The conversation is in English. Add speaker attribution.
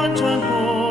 Speaker 1: piange